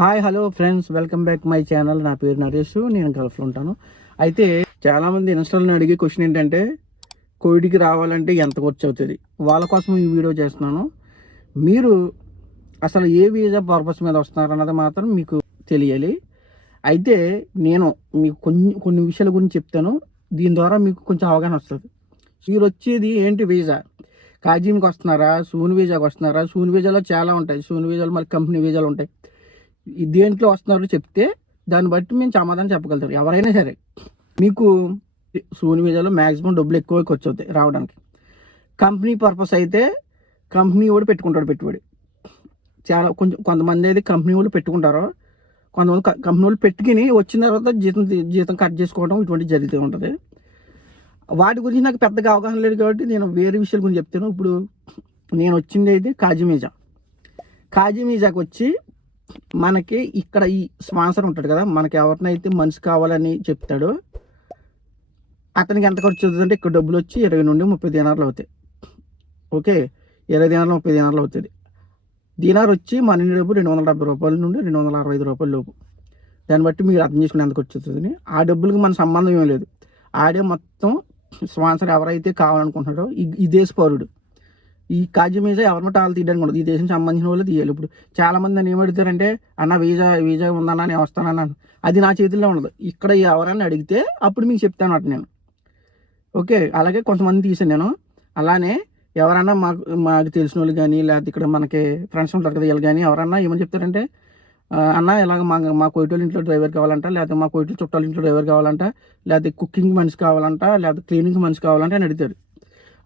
Hi hello friends welcome back my channel. నా పేరు నరేష్ నేను గల్ఫ్లో ఉంటాను. అయితే చాలామంది ఇన్స్టాల్ని అడిగే క్వశ్చన్ ఏంటంటే కోవిడ్కి రావాలంటే ఎంత ఖర్చు అవుతుంది? వాళ్ళ కోసం ఈ వీడియో చేస్తున్నాను. మీరు అసలు ఏ వీజా పర్పస్ మీద వస్తున్నారన్నది మాత్రం మీకు తెలియాలి. అయితే నేను మీకు కొన్ని కొన్ని విషయాల గురించి చెప్తాను. దీని ద్వారా మీకు కొంచెం అవగాహన వస్తుంది. మీరు వచ్చేది ఏంటి వీజా కాజీమ్కి వస్తున్నారా? సూన్ వీజాకి వస్తున్నారా? సూన్ వీజాలో చాలా ఉంటాయి. సూన్ వీజాలు మళ్ళీ కంపెనీ వీజాలు ఉంటాయి. దేంట్లో వస్తున్నారో చెప్తే దాన్ని బట్టి మేము సమాధానం చెప్పగలుగుతాం. ఎవరైనా సరే మీకు సోని వీజాలో మ్యాక్సిమం డబ్బులు ఎక్కువ ఖర్చు అవుతాయి రావడానికి. కంపెనీ పర్పస్ అయితే కంపెనీ కూడా పెట్టుకుంటాడు పెట్టుబడి. చాలా కొంచెం కొంతమంది అయితే కంపెనీ వాళ్ళు పెట్టుకుంటారు. కొంతమంది కంపెనీ వాళ్ళు పెట్టుకుని వచ్చిన తర్వాత జీతం జీతం కట్ చేసుకోవడం ఇటువంటి జరుగుతూ ఉంటుంది. వాటి గురించి నాకు పెద్దగా అవగాహన లేదు కాబట్టి నేను వేరే విషయాల గురించి చెప్తాను. ఇప్పుడు నేను వచ్చింది అయితే కాజీమీజా కాజీమీజాకి వచ్చి మనకి ఇక్కడ ఈ స్పాన్సర్ ఉంటాడు కదా మనకి ఎవరినైతే మనిషి కావాలని చెప్తాడో అతనికి ఎంత ఖర్చు అవుతుందంటే ఇక్కడ డబ్బులు వచ్చి ఇరవై నుండి ముప్పై దినార్లు అవుతాయి. ఓకే? ఇరవై దినార్లు ముప్పై దినార్లు అవుతుంది దినార్ వచ్చి మన ఇంటి డబ్బు రెండు వందల డెబ్బై రూపాయల నుండి రెండు వందల అరవై ఐదు రూపాయల లోపు. దాన్ని బట్టి మీరు అర్థం చేసుకుని ఎంత ఖర్చు అవుతుందని. ఆ డబ్బులకి మన సంబంధం ఏం లేదు. ఆడే మొత్తం స్పాన్సర్ ఎవరైతే కావాలనుకుంటున్నాడో ఇదే స్పౌరుడు ఈ కాజీ మీద ఎవరి మట్టి వాళ్ళు తీయడానికి ఉండదు. ఈ దేశం సంబంధించిన వాళ్ళు తీయాలి ఇప్పుడు. చాలా మంది నన్ను ఏమడుగుతారంటే అన్న వీజా వీజా ఉందన్నా నేను వస్తానన్నా అది నా చేతిలో ఉండదు. ఇక్కడ ఎవరన్నా అడిగితే అప్పుడు మీకు చెప్తాను అట నేను. ఓకే? అలాగే కొంతమంది తీసాను నేను. అలానే ఎవరన్నా మాకు మాకు తెలిసిన వాళ్ళు కానీ లేకపోతే ఇక్కడ మనకి ఫ్రెండ్స్ ఉంటారు కదా వీళ్ళు కానీ ఎవరన్నా ఏమని చెప్తారంటే అన్న ఇలాగ మా మా కోయిటోళ్ళ ఇంట్లో డ్రైవర్ కావాలంట లేకపోతే మా కోయిటోళ్ళ చుట్టాల ఇంట్లో డ్రైవర్ కావాలంట లేకపోతే కుకింగ్ మనిషి కావాలంట లేకపోతే క్లీనింగ్ మనిషి కావాలంట అని అడుగుతారు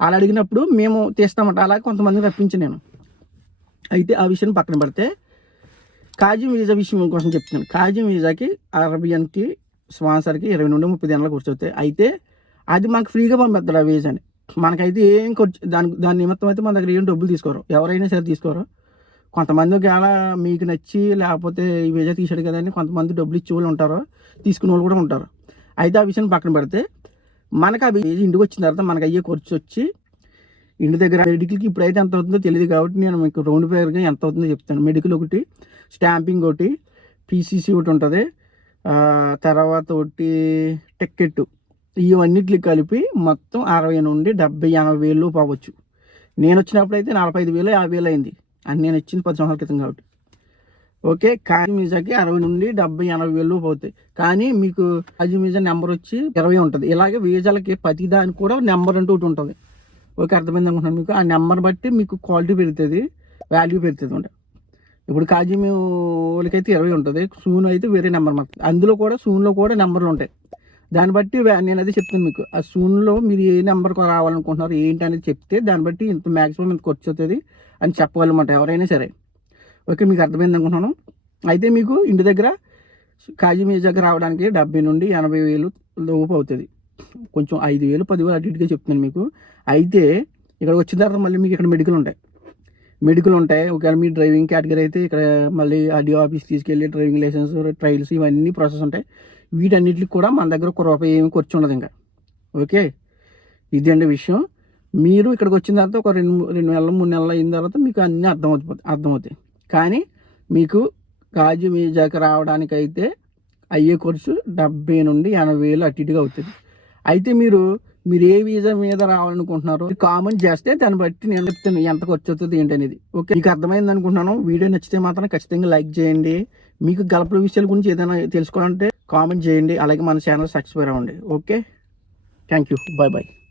అలా అడిగినప్పుడు మేము తీస్తామంట. అలా కొంతమంది రప్పించి నేను. అయితే ఆ విషయం పక్కన పెడితే కాజిం వీజా విషయం కోసం చెప్తున్నాను. కాజిం వీజాకి అరబియన్కి స్పాన్సర్కి ఇరవై నుండి ముప్పై దినాలు కూర్చోతాయి అయితే అది మనకు ఫ్రీగా పంపిస్తారు ఆ వీజాని. మనకైతే ఏం ఖర్చు దాని దాని నిమిత్తం అయితే మన దగ్గర ఏం డబ్బులు తీసుకోరు. ఎవరైనా సరే తీసుకోరు. కొంతమంది ఒకవేళ మీకు నచ్చి లేకపోతే ఈ వీజా తీసాడు కదా అని కొంతమంది డబ్బులు ఇచ్చే వాళ్ళు ఉంటారు. తీసుకునే వాళ్ళు కూడా ఉంటారు. అయితే ఆ విషయం పక్కన పెడితే మనకు అవి ఇంటికి వచ్చిన తర్వాత మనకు అయ్యే ఖర్చు వచ్చి ఇంటి దగ్గర మెడికల్కి ఇప్పుడైతే ఎంత అవుతుందో తెలియదు కాబట్టి నేను మీకు రౌండ్ పేరుగా ఎంత అవుతుందో చెప్తాను. మెడికల్ ఒకటి స్టాంపింగ్ ఒకటి పీసీసీ ఒకటి ఉంటుంది. తర్వాత ఒకటి టికెట్ ఇవన్నిటికి కలిపి మొత్తం అరవై నుండి డెబ్బై ఎనభై వేలు పోవచ్చు నేను వచ్చినప్పుడు అయితే నలభై ఐదు వేలు యాభై వేలు అయింది. అని నేను వచ్చింది పది సంవత్సరాల క్రితం కాబట్టి. ఓకే? కాజీ మీజాకి అరవై నుండి డెబ్బై ఎనభై వేలు పోతాయి కానీ మీకు కాజీ మీజా నెంబర్ వచ్చి ఇరవై ఉంటుంది. ఇలాగే వీజాలకి ప్రతి దానికి కూడా నెంబర్ అంటూ ఒకటి ఉంటుంది. ఓకే? అర్థమైంది అనుకుంటున్నాను మీకు? ఆ నెంబర్ బట్టి మీకు క్వాలిటీ పెరుగుతుంది వాల్యూ పెరుగుతుంది ఉంటాయి ఇప్పుడు కాజీ వాళ్ళకైతే ఇరవై ఉంటుంది. సూన్ అయితే వేరే నెంబర్ మాత్రం అందులో కూడా సూన్లో కూడా నెంబర్లు ఉంటాయి. దాన్ని బట్టి నేను అదే చెప్తాను మీకు. ఆ సూన్లో మీరు ఏ నెంబర్ రావాలనుకుంటున్నారు ఏంటి అనేది చెప్తే దాన్ని బట్టి ఇంత మ్యాక్సిమం ఇంత ఖర్చు అవుతుంది అని చెప్పగలమాట ఎవరైనా సరే. ఓకే మీకు అర్థమైంది అనుకుంటున్నాను. అయితే మీకు ఇంటి దగ్గర కాజీ మీ దగ్గర రావడానికి డెబ్బై నుండి ఎనభై వేలు లోపు అవుతుంది. కొంచెం ఐదు వేలు పదివేలు అటు ఇటుగా చెప్తున్నాను మీకు. అయితే ఇక్కడ వచ్చిన తర్వాత మళ్ళీ మీకు ఇక్కడ మెడికల్ ఉంటాయి. మెడికల్ ఉంటాయి. ఒకవేళ మీ డ్రైవింగ్ కేటగిరీ అయితే ఇక్కడ మళ్ళీ ఆర్డీఓ ఆఫీస్ తీసుకెళ్ళి డ్రైవింగ్ లైసెన్స్ ట్రయల్స్ ఇవన్నీ ప్రాసెస్ ఉంటాయి. వీటన్నిటికి కూడా మన దగ్గర ఒక రూపాయి ఏమి ఖర్చు ఉండదు ఇంకా. ఓకే? ఇది అండి విషయం. మీరు ఇక్కడికి వచ్చిన తర్వాత ఒక రెండు రెండు నెలలు మూడు నెలలు అయిన తర్వాత మీకు అన్నీ అర్థమవుతుంది అర్థమవుతాయి. కానీ మీకు గాజు మీజాకి రావడానికైతే అయ్యే ఖర్చు డెబ్బై నుండి ఎనభై వేలు అటు ఇటుగా అవుతుంది. అయితే మీరు మీరు ఏ వీజా మీద రావాలనుకుంటున్నారో కామెంట్ చేస్తే దాన్ని బట్టి నేను చెప్తాను ఎంత ఖర్చు అవుతుంది ఏంటి అనేది ఓకే? మీకు అర్థమైంది అనుకుంటున్నాను. వీడియో నచ్చితే మాత్రం ఖచ్చితంగా లైక్ చేయండి. మీకు గల్పల విషయాల గురించి ఏదైనా తెలుసుకోవాలంటే కామెంట్ చేయండి. అలాగే మన ఛానల్ సబ్స్క్రైబ్ అవ్వండి. Okay? Thank you bye bye